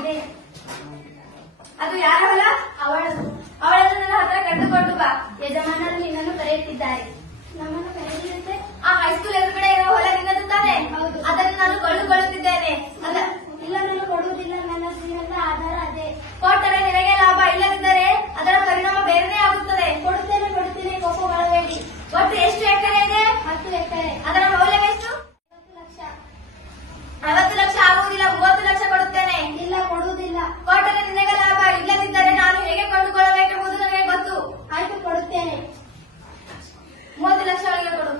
ಇದೆ. ಅದು ಯಾರ ಹೊಲ? ಅವಳದು. ಅವಳನ್ನು ನನ್ನ ಹತ್ರ ಕರೆದುಕೊಂಡು ಬಾ. ಯಜಮಾನರು ನಿನ್ನನ್ನು ಕರೆಯುತ್ತಿದ್ದಾರೆ. ನಮ್ಮನ್ನು ಕರೆಯುತ್ತಿದ್ದೆ? ಆ ಹೈಸ್ಕೂಲ್ ಎದುರುಗಡೆ ಇರುವ ಹೊಲ ನಿನ್ನದು ತಾನೆ? ಹೌದು. ಅದನ್ನು ನಾನು ಕೊಳ್ಳುತ್ತಿದ್ದೇನೆ. ಅಲ್ಲ, ಇಲ್ಲ, ನಾನು ಕೊಡುವುದಿಲ್ಲ. ನನ್ನ ಶ್ರೀಮಂತ ಆಧಾರ ಅದೇ. ಕೊಟ್ಟರೆ ನಿನಗೆ ಲಾಭ, ಇಲ್ಲದಿದ್ದರೆ ಅದರ ಪರಿಣಾಮ ಬೇರೆನೇ ಆಗುತ್ತದೆ. ಕೊಡುತ್ತೇನೆ, ಕೋಪ ಮಾಡಬೇಡಿ. ಒಟ್ಟು ಎಷ್ಟು ಎಕರೆ ಇದೆ? 10 ಎಕರೆ. ಅದರ ಮೌಲ್ಯವೆಷ್ಟು? 50 ಲಕ್ಷ. 50 ಲಕ್ಷ ಆಗುವುದಿಲ್ಲ, 30 ಲಕ್ಷ ಕೊಡುತ್ತೇನೆ. ಇಲ್ಲ, ಕೊಡುವುದಿಲ್ಲ. ಕೊಟ್ಟರೆ ನಿನಗೆ ಲಾಭ, ಇಲ್ಲದಿದ್ದರೆ ನಾನು ಹೇಗೆ ಕೊಂಡುಕೊಳ್ಳಬೇಕೆಂಬುದು ನನಗೆ ಗೊತ್ತು. ಆಯ್ತು, ಕೊಡುತ್ತೇನೆ. 30 ಲಕ್ಷ ಒಳಗೆ ಕೊಡು.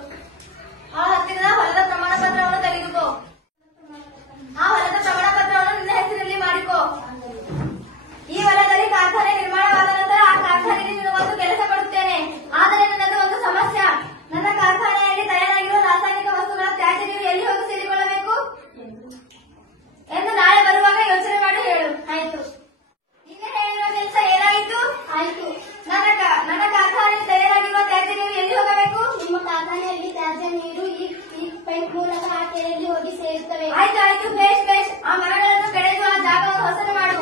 ಆ ಹತ್ತಿರದ ಹೊಲದ ಪ್ರಮಾಣ ಪತ್ರವನ್ನು ತೆಗೆದುಕೋ. ಆ ಹೊಲದ ಪ್ರಮಾಣ ಪತ್ರವನ್ನು ನಿನ್ನ ಹೆಸರಿನಲ್ಲಿ ಮಾಡಿಕೋ. ಈ ಹೊಲದಲ್ಲಿ ಕಾರ್ಖಾನೆ ನಿರ್ಮಾಣವಾದ ನಂತರ ಆ ಕಾರ್ಖಾನೆಯಲ್ಲಿ ನಿನಗೊಂದು ಕೆಲಸ ಕೊಡುತ್ತೇನೆ. ಆದರೆ ನನ್ನದು ಒಂದು ಸಮಸ್ಯೆ. ನನ್ನ ಕಾರ್ಖಾನೆಯಲ್ಲಿ ತಯಾರಾಗಿರುವ ರಾಸಾಯನಿಕ ವಸ್ತುಗಳ ತ್ಯಾಜ್ಯ ನೀರು ಎಲ್ಲಿ ಹೋಗಿ ಸೇರಿಕೊಳ್ಳಬೇಕು ಎಂದು ನಾಳೆ ಬರುವಾಗ ಯೋಚನೆ ಮಾಡಿ ಹೇಳು. ಆಯ್ತು. ನಿನ್ನೆ ಹೇಳಿರುವ ಕೆಲಸ ಏನಾಯಿತು? ಆಯ್ತು. ನನ್ನ ಕಾರ್ಖಾನೆಯಲ್ಲಿ ತಯಾರಾಗಿರುವ ತ್ಯಾಜ್ಯ ನೀರು ಎಲ್ಲಿ ಹೋಗಬೇಕು? ನಿಮ್ಮ ಕಾರ್ಖಾನೆಯಲ್ಲಿ ತ್ಯಾಜ್ಯ ನೀರು ಈ ಪೈಪ್ ಮೂಲಕ ಆ ಕೆರೆಯಲ್ಲಿ ಹೋಗಿ ಸೇರುತ್ತವೆ. ಆಯ್ತು, ಬೇಷ್. ಆ ಮರಗಳನ್ನು ಕಡೆದು ಆ ಜಾಗವನ್ನು ಹಸನು ಮಾಡು.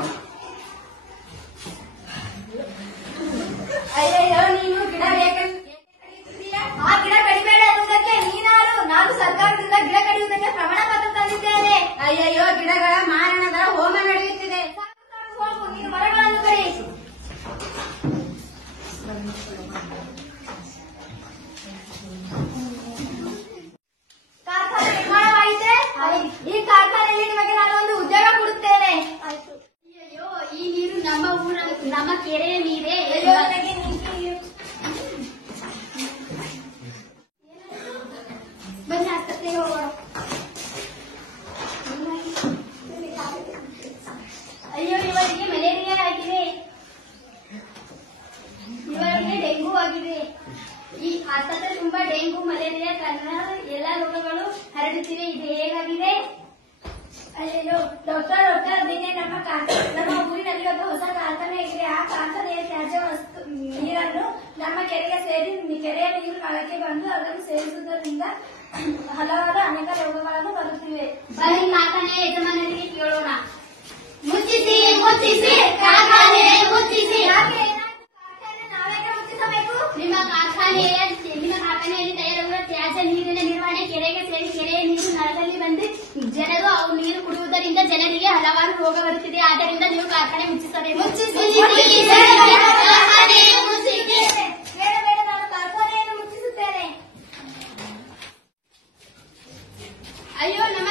ಅಯ್ಯಯ್ಯೋ, ನೀನು ಗಿಡ ಆ ಗಿಡ ಕಡಿಬೇಡ ಎನ್ನುವುದಕ್ಕೆ ನೀನಾರು? ನಾನು ಸರ್ಕಾರದಿಂದ ಗಿಡ ಕಡಿಯುವುದಕ್ಕೆ ಪ್ರಮಾಣ ಪತ್ರ ತಂದಿದ್ದೇನೆ. ಅಯ್ಯಯ್ಯೋ, ಗಿಡಗಳ ಮಾರಣದ ಹೋಮ ನಡೆಯುತ್ತಿದೆ. ನೀನು ಮರಗಳನ್ನು ಕಡಿ. ಕಾರ್ಖಾನೆ ನಿರ್ಮಾಣವಾಯಿತೆ. ಈ ಕಾರ್ಖಾನೆಯಲ್ಲಿ ನಿಮಗೆ ನಾನು ಒಂದು ಉದ್ಯೋಗ ಕೊಡುತ್ತೇನೆ. ಅಯ್ಯೋ, ಈ ನೀರು ನಮ್ಮ ಕೆರೆಯ ನೀರೇ. ಬನ್ನಿ, ಆಸ್ಪತ್ರೆಗೆ ಹೋಗೋಣ. ಅಯ್ಯೋ, ಇವರಿಗೆ ಮಲೇರಿಯಾ ಆಗಿದೆ, ಇವರಿಗೆ ಡೆಂಗು ಆಗಿದೆ. ಈ ಆಸ್ಪತ್ರೆ ತುಂಬಾ ಡೆಂಗು, ಮಲೇರಿಯಾ, ಎಲ್ಲ ರೋಗಗಳು ಹರಡುತ್ತಿವೆ. ಇದು ಹೇಗಾಗಿದೆ? ಅಯ್ಯೋ, ಡಾಕ್ಟರ್, ನಿನ್ನೆ ನಮ್ಮ ಊರಿನಲ್ಲಿ ಒಂದು ಹೊಸ ಕಾರ್ಖಾನೆ ಇದೆ. ಆ ಕಾರ್ಖಾನೆಯ ತ್ಯಾಜ್ಯ ನೀರನ್ನು ನಮ್ಮ ಕೆರೆಗೆ ಸೇರಿ ಕೆರೆಯ ನೀರು ನಳಕ್ಕೆ ಬಂದು ಅದನ್ನು ಸೇರಿಸುವುದರಿಂದ ಹಲವಾರು ಅನೇಕ ರೋಗಗಳನ್ನು ಬರುತ್ತಿವೆ. ಬನ್ನಿ, ಕಾರ್ಖಾನೆಯ ಯಜಮಾನರಿಗೆ ಕೇಳೋಣ. ಮುಚ್ಚಿಸಿ ಕಾರ್ಖಾನೆ ಮುಚ್ಚಿಸಿ. ಯಾಕೆ? ಕಾರ್ಖಾನೆ ನಾವೇಕೆ ಮುಚ್ಚಿಸಬೇಕು? ನಿಮ್ಮ ಕಾರ್ಖಾನೆಯಲ್ಲಿ ತಯಾರಾಗುವ ತ್ಯಾಜ್ಯ ನೀರಿನ ನಿರ್ವಹಣೆ ಕೆರೆಗೆ ಸೇರಿ ಕೆರೆಯ ನೀರು ನಳದಲ್ಲಿ ಬಂದು ಜನರು ಅವು ನೀರು ಕುಡಿಯುವುದರಿಂದ ಜನರಿಗೆ ಹಲವಾರು ರೋಗ ಬರುತ್ತಿದೆ. ಆದ್ದರಿಂದ ನೀವು ಕಾರ್ಖಾನೆ ಮುಚ್ಚಿಸಬೇಕು. ಬೇಡ, ನಾನು ಕಾರ್ಖಾನೆಯನ್ನು ಮುಚ್ಚಿಸುತ್ತೇನೆ. ಅಯ್ಯೋ, ನಮ್ಮ